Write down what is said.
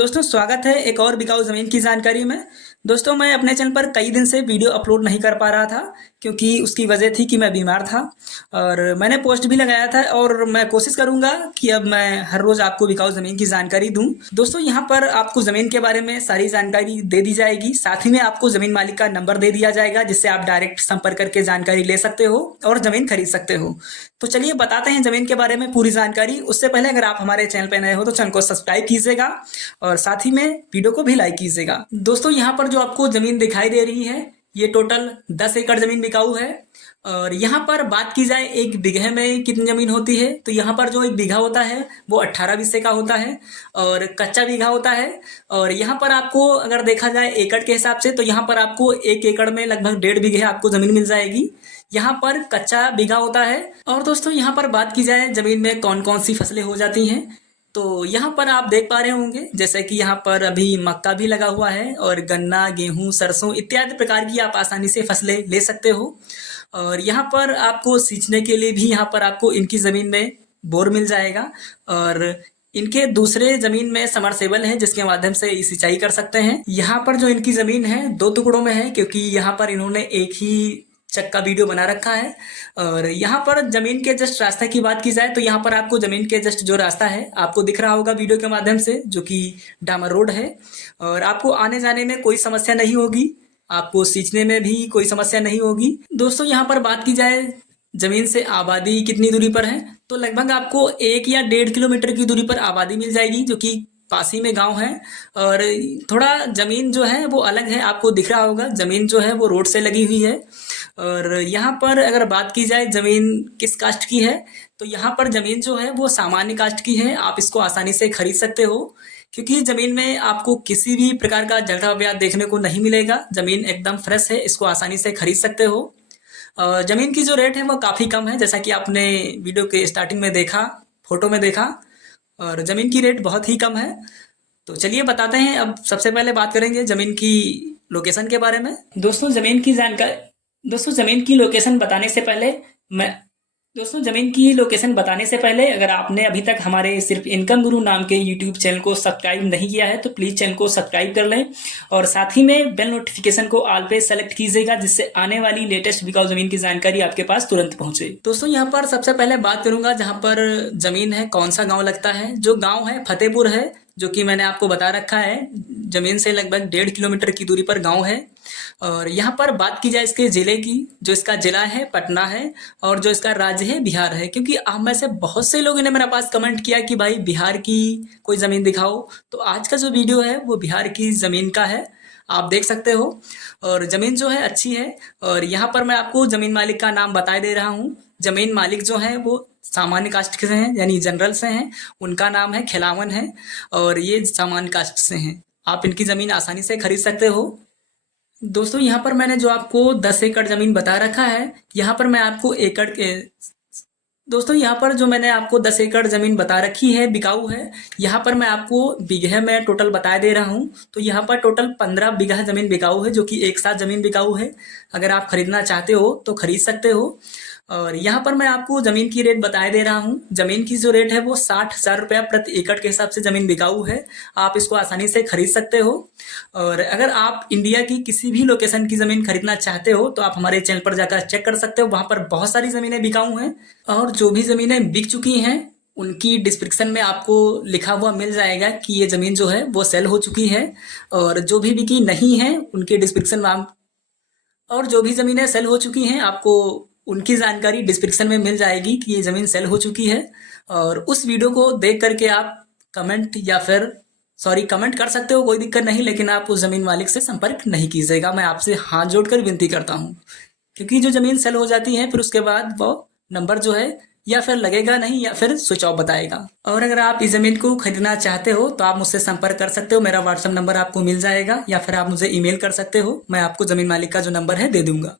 दोस्तों स्वागत है एक और बिकाऊ ज़मीन की जानकारी में। दोस्तों मैं अपने चैनल पर कई दिन से वीडियो अपलोड नहीं कर पा रहा था क्योंकि उसकी वजह थी कि मैं बीमार था और मैंने पोस्ट भी लगाया था और मैं कोशिश करूंगा कि अब मैं हर रोज़ आपको बिकाऊ ज़मीन की जानकारी दूं। दोस्तों यहाँ पर आपको ज़मीन के बारे में सारी जानकारी दे दी जाएगी, साथ ही में आपको ज़मीन मालिक का नंबर दे दिया जाएगा जिससे आप डायरेक्ट संपर्क करके जानकारी ले सकते हो और ज़मीन खरीद सकते हो। तो चलिए बताते हैं ज़मीन के बारे में पूरी जानकारी। उससे पहले अगर आप हमारे चैनल पर नए हो तो चैनल को सब्सक्राइब कीजिएगा और साथ ही में वीडियो को भी लाइक कीजिएगा। दोस्तों यहाँ पर जो आपको जमीन दिखाई दे रही है ये टोटल 10 एकड़ जमीन बिकाऊ है। और यहाँ पर बात की जाए एक बीघे में कितनी जमीन होती है तो यहाँ पर जो एक बीघा होता है वो 18 बिस्से का होता है और कच्चा बीघा होता है। और यहाँ पर आपको अगर देखा जाए एकड़ के हिसाब से तो यहाँ पर आपको 1 एकड़ में लगभग 1.5 बीघे आपको जमीन मिल जाएगी। यहाँ पर कच्चा बीघा होता है। और दोस्तों यहाँ पर बात की जाए जमीन में कौन कौन सी फसलें हो जाती हैं तो यहाँ पर आप देख पा रहे होंगे जैसे कि यहाँ पर अभी मक्का भी लगा हुआ है और गन्ना, गेहूं, सरसों इत्यादि प्रकार की आप आसानी से फसलें ले सकते हो। और यहाँ पर आपको सींचने के लिए भी यहाँ पर आपको इनकी ज़मीन में बोर मिल जाएगा और इनके दूसरे ज़मीन में समरसेबल है जिसके माध्यम से सिंचाई कर सकते हैं। यहाँ पर जो इनकी ज़मीन है 2 टुकड़ों में है क्योंकि यहाँ पर इन्होंने एक ही चक्का वीडियो बना रखा है। और यहाँ पर जमीन के जस्ट रास्ते की बात की जाए तो यहाँ पर आपको जमीन के जस्ट जो रास्ता है आपको दिख रहा होगा वीडियो के माध्यम से जो कि डामर रोड है और आपको आने जाने में कोई समस्या नहीं होगी, आपको सींचने में भी कोई समस्या नहीं होगी। दोस्तों यहाँ पर बात की जाए जमीन से आबादी कितनी दूरी पर है तो लगभग आपको 1 या 1.5 किलोमीटर की दूरी पर आबादी मिल जाएगी जो कि पास ही में गांव है। और थोड़ा जमीन जो है वो अलग है, आपको दिख रहा होगा जमीन जो है वो रोड से लगी हुई है। और यहाँ पर अगर बात की जाए जमीन किस कास्ट की है तो यहाँ पर जमीन जो है वो सामान्य कास्ट की है। आप इसको आसानी से खरीद सकते हो क्योंकि जमीन में आपको किसी भी प्रकार का झगड़ा ब्याज देखने को नहीं मिलेगा। जमीन एकदम फ्रेश है, इसको आसानी से खरीद सकते हो। जमीन की जो रेट है वो काफ़ी कम है जैसा कि आपने वीडियो के स्टार्टिंग में देखा, फोटो में देखा, और ज़मीन की रेट बहुत ही कम है। तो चलिए बताते हैं। अब सबसे पहले बात करेंगे ज़मीन की लोकेशन के बारे में। दोस्तों ज़मीन की लोकेशन बताने से पहले मैं ज़मीन की लोकेशन बताने से पहले अगर आपने अभी तक हमारे सिर्फ इनकम गुरु नाम के यूट्यूब चैनल को सब्सक्राइब नहीं किया है तो प्लीज़ चैनल को सब्सक्राइब कर लें और साथ ही में बेल नोटिफिकेशन को ऑल पे सेलेक्ट कीजिएगा जिससे आने वाली लेटेस्ट बिकाऊ ज़मीन की जानकारी आपके पास तुरंत पहुंचे। दोस्तों यहाँ पर सबसे पहले बात करूंगा जहाँ पर ज़मीन है कौन सा गाँव लगता है। जो गाँव है फतेहपुर है जो कि मैंने आपको बता रखा है, ज़मीन से लगभग 1.5 किलोमीटर की दूरी पर गाँव है। और यहाँ पर बात की जाए इसके ज़िले की, जो इसका ज़िला है पटना है और जो इसका राज्य है बिहार है। क्योंकि आप में से बहुत से लोगों ने मेरे पास कमेंट किया कि भाई बिहार की कोई ज़मीन दिखाओ, तो आज का जो वीडियो है वो बिहार की ज़मीन का है, आप देख सकते हो। और ज़मीन जो है अच्छी है। और यहाँ पर मैं आपको ज़मीन मालिक का नाम बता दे रहा हूँ। ज़मीन मालिक जो है वो सामान्य कास्ट से हैं यानी जनरल से हैं, उनका नाम है खिलावन है और ये सामान्य कास्ट से हैं। आप इनकी ज़मीन आसानी से खरीद सकते हो। दोस्तों यहाँ पर मैंने जो आपको 10 एकड़ ज़मीन बता रखा है, यहाँ पर मैं आपको एकड़ के दोस्तों यहाँ पर जो मैंने आपको 10 एकड़ ज़मीन बता रखी है बिकाऊ है, यहाँ पर मैं आपको बीघे में टोटल बता दे रहा हूँ। तो यहाँ पर टोटल 15 बीघा ज़मीन बिकाऊ है जो कि एक साथ ज़मीन बिकाऊ है। अगर आप खरीदना चाहते हो तो खरीद सकते हो। और यहाँ पर मैं आपको ज़मीन की रेट बता दे रहा हूँ। ज़मीन की जो रेट है वो 60,000 रुपया प्रति एकड़ के हिसाब से ज़मीन बिकाऊ है। आप इसको आसानी से खरीद सकते हो। और अगर आप इंडिया की किसी भी लोकेशन की ज़मीन खरीदना चाहते हो तो आप हमारे चैनल पर जाकर चेक कर सकते हो, वहाँ पर बहुत सारी ज़मीनें बिकाऊ हैं। और जो भी ज़मीनें बिक चुकी हैं उनकी डिस्क्रिप्शन में आपको लिखा हुआ मिल जाएगा कि ये ज़मीन जो है वो सेल हो चुकी है। और जो भी बिकी नहीं है उनके डिस्क्रिप्शन में और जो भी ज़मीनें सेल हो चुकी हैं आपको उनकी जानकारी डिस्क्रिप्शन में मिल जाएगी कि ये ज़मीन सेल हो चुकी है। और उस वीडियो को देख करके आप कमेंट कर सकते हो, कोई दिक्कत नहीं, लेकिन आप उस ज़मीन मालिक से संपर्क नहीं कीजिएगा। मैं आपसे हाथ जोड़कर विनती करता हूँ क्योंकि जो ज़मीन सेल हो जाती है फिर उसके बाद वो नंबर जो है या फिर लगेगा नहीं या फिर स्विच ऑफ बताएगा। और अगर आप इस ज़मीन को खरीदना चाहते हो तो आप मुझसे संपर्क कर सकते हो, मेरा व्हाट्सएप नंबर आपको मिल जाएगा या फिर आप मुझे ईमेल कर सकते हो, मैं आपको ज़मीन मालिक का जो नंबर है दे दूंगा।